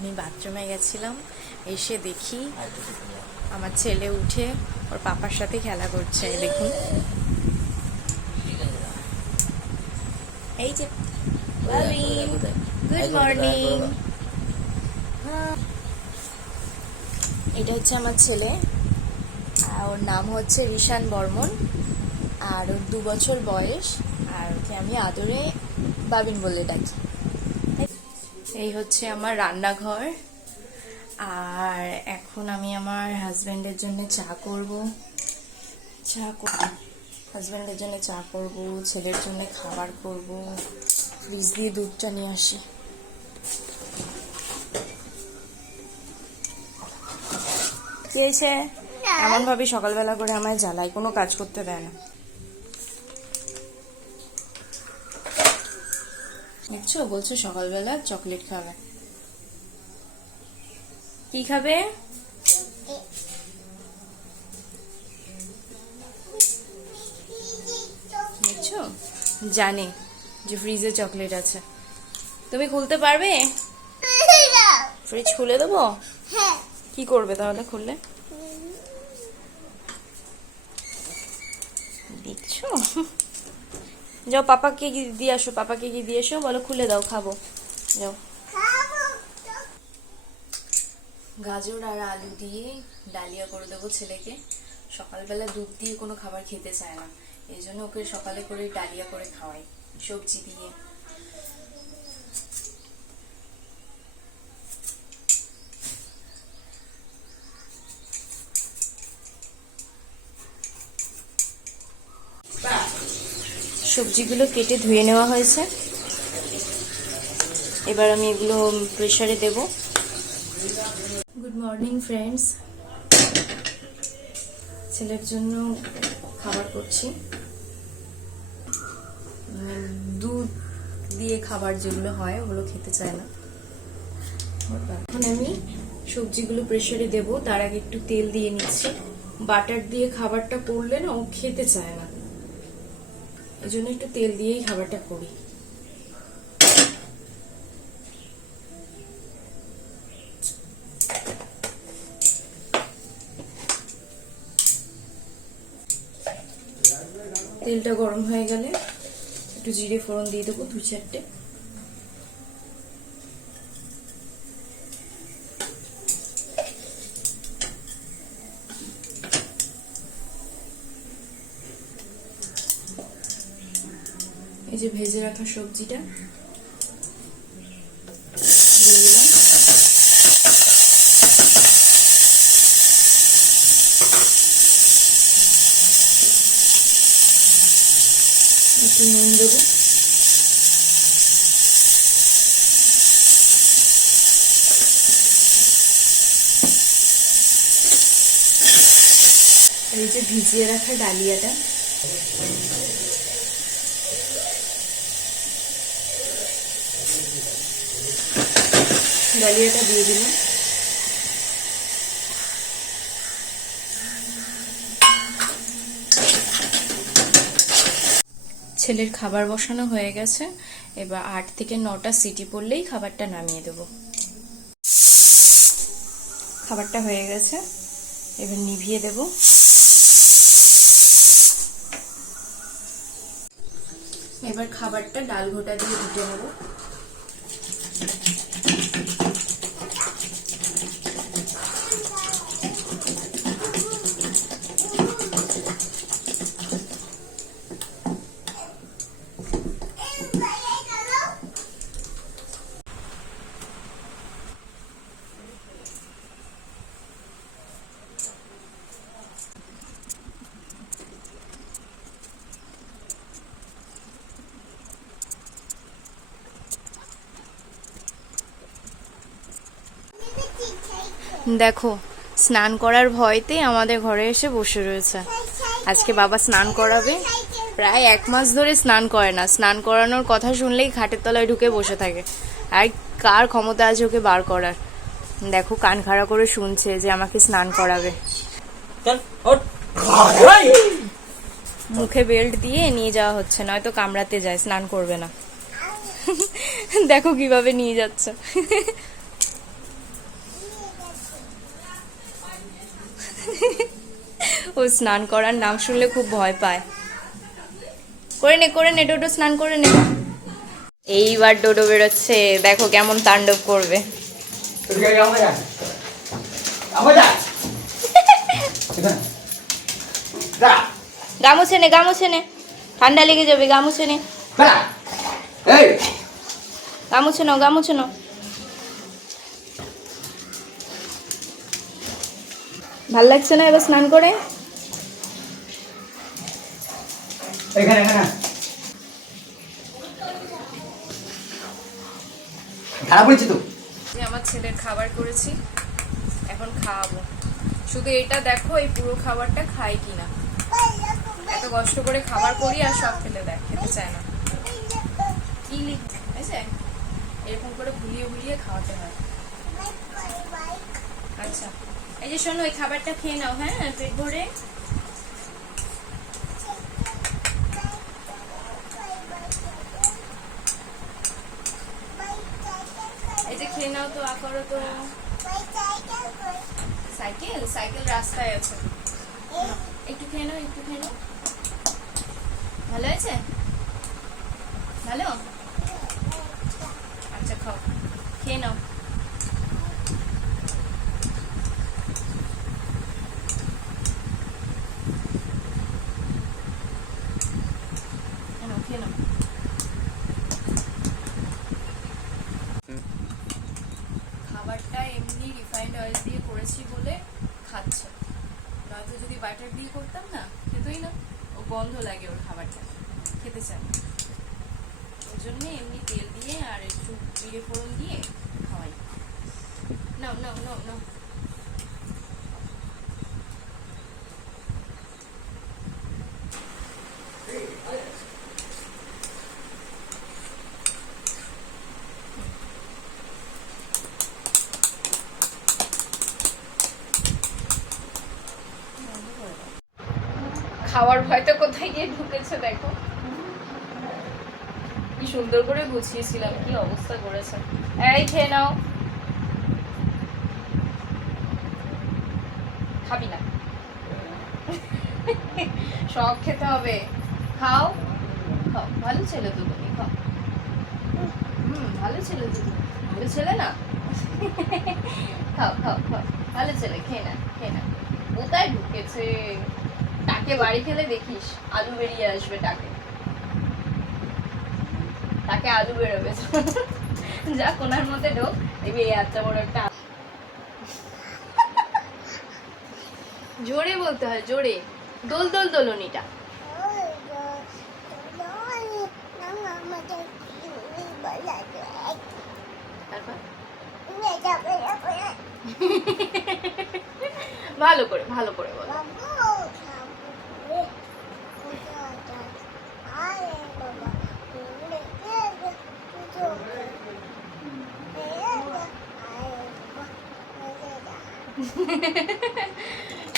আমি বাথরুমে গেছিলাম, এসে দেখি আমার ছেলে উঠে ওর পাপার সাথে খেলা করছে। দেখুন এই যে গুড মর্নিং। এটা হচ্ছে আমার ছেলে, ওর নাম হচ্ছে ঋষান বর্মন, আর ওর 2 বছর বয়স, আর ওকে আমি আদরে বাবিন বলে ডাকি। এই হচ্ছে আমার রান্নাঘর, আর এখন আমি আমার হাজবেন্ডের জন্য চা করব। হাজবেন্ডের জন্য চা করব, ছেলের জন্য খাবার করব। ফ্রিজ দিয়ে দুধটা নিয়ে আসি। কি হয়েছে? এমন ভাবে সকালবেলা করে আমায় জ্বালায়, কোনো কাজ করতে দেয় না। দেখছো, বলছো সকালবেলা চকলেট খাবে। কি খাবে? দেখছো, জানে যে ফ্রিজে চকলেট আছে। তুমি খুলতে পারবে? ফ্রিজ খুলে দেবো? কি করবে তাহলে খুললে? দেখছো, যাও পাপাকে দিয়ে আসো, পাপাকে কি দিয়ে এসো, বলো খুলে দাও, খাবো। যাও। গাজর আর আলু দিয়ে ডালিয়া করে দেবো ছেলেকে। সকালবেলা দুধ দিয়ে কোনো খাবার খেতে চায় না, এই জন্য ওকে সকালে করে ডালিয়া করে খাওয়াই, সবজি দিয়ে। সবজিগুলো কেটে ধুয়ে নেওয়া হয়েছে, এবার আমি এগুলো প্রেসারে দেব। গুড মর্নিং ফ্রেন্ডস, ছেলের জন্য খাবার করছি। দুধ দিয়ে খাবার যেগুলো হয় ওগুলো খেতে চায় না। এখন আমি সবজিগুলো প্রেসারে দেব, তার আগে একটু তেল দিয়ে নিচ্ছি। বাটার দিয়ে খাবারটা করলে না ও খেতে চায় না, এই জন্য একটু তেল দিয়েই খাবারটা করি। তেলটা গরম হয়ে গেলে একটু জিরে ফোড়ন দিয়ে দেবো 2-4টে। এই যে ভেজে রাখা সবজিটা দিয়ে দিলাম। একটু নুন দেবো। এই যে ভিজিয়ে রাখা ডালিয়াটা, ডালিয়াটা দিয়ে দিলাম। ছেলের খাবার বসানো হয়ে গেছে, এবার 8 থেকে 9টা সিটি পড়লেই খাবারটা নামিয়ে দেব। খাবারটা হয়ে গেছে, এবার নিভিয়ে দেব। এবার খাবারটা ডাল ঘোটা দিয়ে ধুতে নেব। দেখো, স্নান করার ভয়তে আমাদের ঘরে এসে বসে রয়েছে। আজকে বাবা স্নান করাবে, প্রায় 1 মাস ধরে স্নান করে না। স্নান করানোর কথা শুনলেই খাটের তলায় ঢুকে বসে থাকে। আর কার ক্ষমতা আছে ওকে বার করার? দেখো, কান খাড়া করে শুনছে যে আমাকে স্নান করাবে। মুখে বেল্ট দিয়ে নিয়ে যাওয়া হচ্ছে, নয়তো কামড়াতে যায়, স্নান করবে না। দেখো কিভাবে নিয়ে যাচ্ছে। ও স্নান করার নাম শুনলে খুব ভয় পায়। করে নে ডোডো, স্নান করে নে। এইবার ডোডো বেরোচ্ছে, দেখো কেমন তাণ্ডব করবে। গামুছে নে, ঠান্ডা লেগে যাবে, গামুছে নে। গামুছে নাও। ভাল লাগছে না এবার স্নান করে? আমার ছেলের খাবার করেছি, এখন খাওয়াবো। শুধু এটা দেখো এই পুরো খাবারটা খাই কিনা। এত কষ্ট করে খাবার করি আর সব ফেলে দেয়, খেতে চায় না। কি লিখছে এরকম করে ভুলিয়ে খাওয়াতে হয়। আচ্ছা এই যে শোনো, ওই খাবারটা খেয়ে নাও, হ্যাঁ পেট ভরে। এই যে খেয়ে নাও তো, করো তো। সাইকেল রাস্তায় আছে, একটু খেয়ে নাও। ভালো আছে? ভালো? আচ্ছা খাও, খেয়ে নাও। খাবারটা এমনি রিফাইন্ড অয়েল দিয়ে করেছি বলে খাচ্ছে, নয়তো যদি বাটার দিয়ে করতাম না খেতোই না। ও গন্ধ লাগে, ওর খাবারটা খেতে চায় না। ওই জন্য এমনি তেল দিয়ে আর একটু জিরে ফোড়ন দিয়ে খাওয়াই। নাও। খাওয়ার ভয়টা কোথায় গিয়ে ঢুকেছে দেখো, কি সুন্দর করে গুছিয়েছিলাম, কি অবস্থা করেছে। এই খেয়ে নাও। খাবি না? সব খেতে হবে, খাও। ভালো ছেলে তো তুমি, খাও। ভালো ছেলে তো তুমি, ভালো ছেলে না? খাও ভালো ছেলে, খেয়ে না। কোথায় ঢুকেছে? টাকে বাড়ি খেলে দেখিস আলু বেরিয়ে আসবে, টাকে আলু বেরোবে। যা কোনার মধ্যে ঢোক, দেখবি এত বড় একটা। জোরে বলতে হয়, জোরে। দোলনিটা। ভালো করে বলো।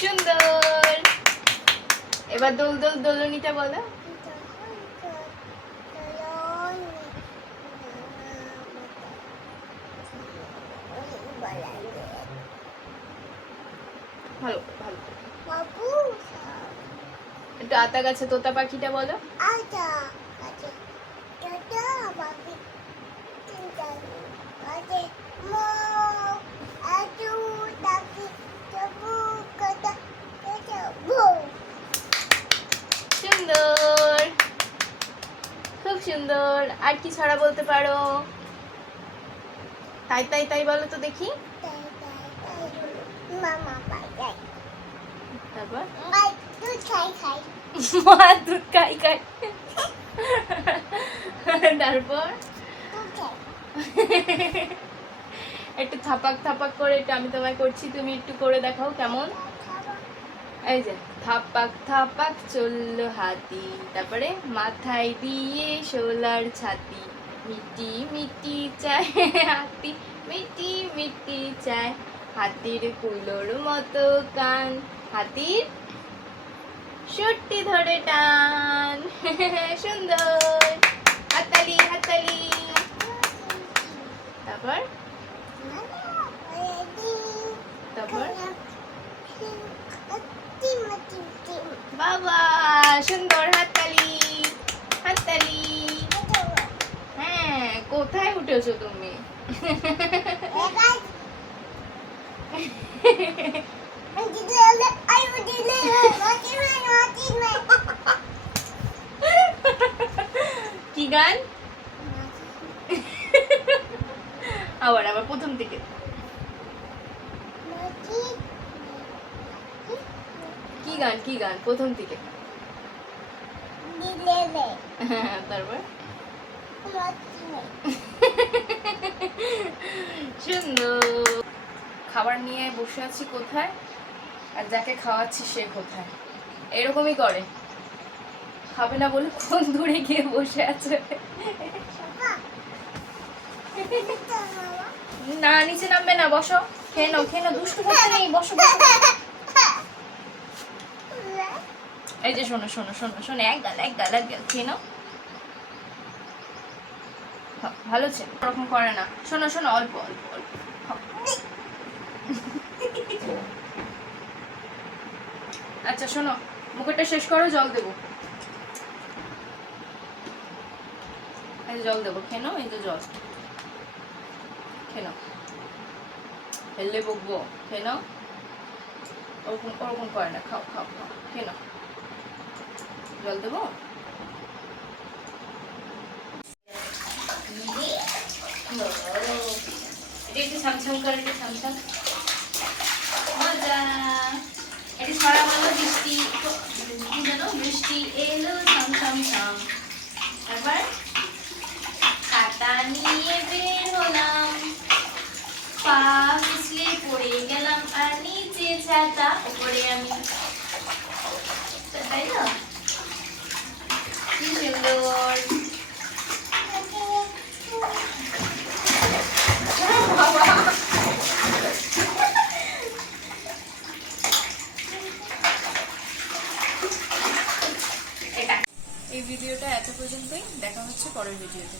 সুন্দর। এবার দোলনিটা বলো। ভালো একটু আতা গাছে তোতা পাখিটা বলো। সুন্দর, খুব সুন্দর। আর কি ছড়া বলতে পারো? তাই বলো তো দেখি। তারপর মা দুধ খাই। তারপর একটু থাপাক করে, একটু আমি তোমায় করছি, তুমি একটু করে দেখাও কেমন। এই যে থাপাক চললো হাতি, তারপরে মাথায় দিয়ে সোলার ছাতি, মিটি চায় হাতি, মিটি চায়। হাতির কুলোর মতো কান, হাতির সত্যি ধরে টান। সুন্দর, হাততালি। তারপর তারপর বাবা সুন্দর, হাততালি হাততালি। হ্যাঁ, কোথায় উঠেছো তুমি? কি গান? আবার আবার প্রথম থেকে। কি গান কি গান প্রথম থেকে? তারপর সুন্দর। খাবার নিয়ে বসে আছি কোথায়, আর যাকে খাওয়াচ্ছি সে কোথায়? এরকমই করে, খাবে না বলে কোন দূরে গিয়ে বসে আছে। না নিচে নামবে না, বসো, খেয়ে নাও খেয়ে নাও, দুষ্টু করতে নেই, বসো বসো। এই যে শোনো শোনো শোনো শোনো, এক গাল খেয়ে নাও। ভালো ছে ওরকম করে না, শোনো শোনো, অল্প অল্প অল্প। আচ্ছা শোনো, মুখেরটা শেষ করো, জল দেবো, এই জল দেবো, খেয়ে নাও, এই যে জল খেয়ে নাও। হেললে বকবো, খেয়ে নাও। ওরকম ওরকম করে না, খাও খাও খাও, খেয়ে নাও। জল দেবো। এটা একটু ছামছাম করে, একটু ছামছাম, মজা। এটা ছড়া বলো, বৃষ্টি কি জানো, বৃষ্টি এলো ছাম ছাম। তারপর খাতা নিয়ে বের হলাম, পা পিছলে পড়ে গেলাম, আর নিচে ছাতা, উপরে আমি। তাই না? কি সুন্দর। এই ভিডিওটা এত পর্যন্তই, দেখা হচ্ছে পরের ভিডিওতে।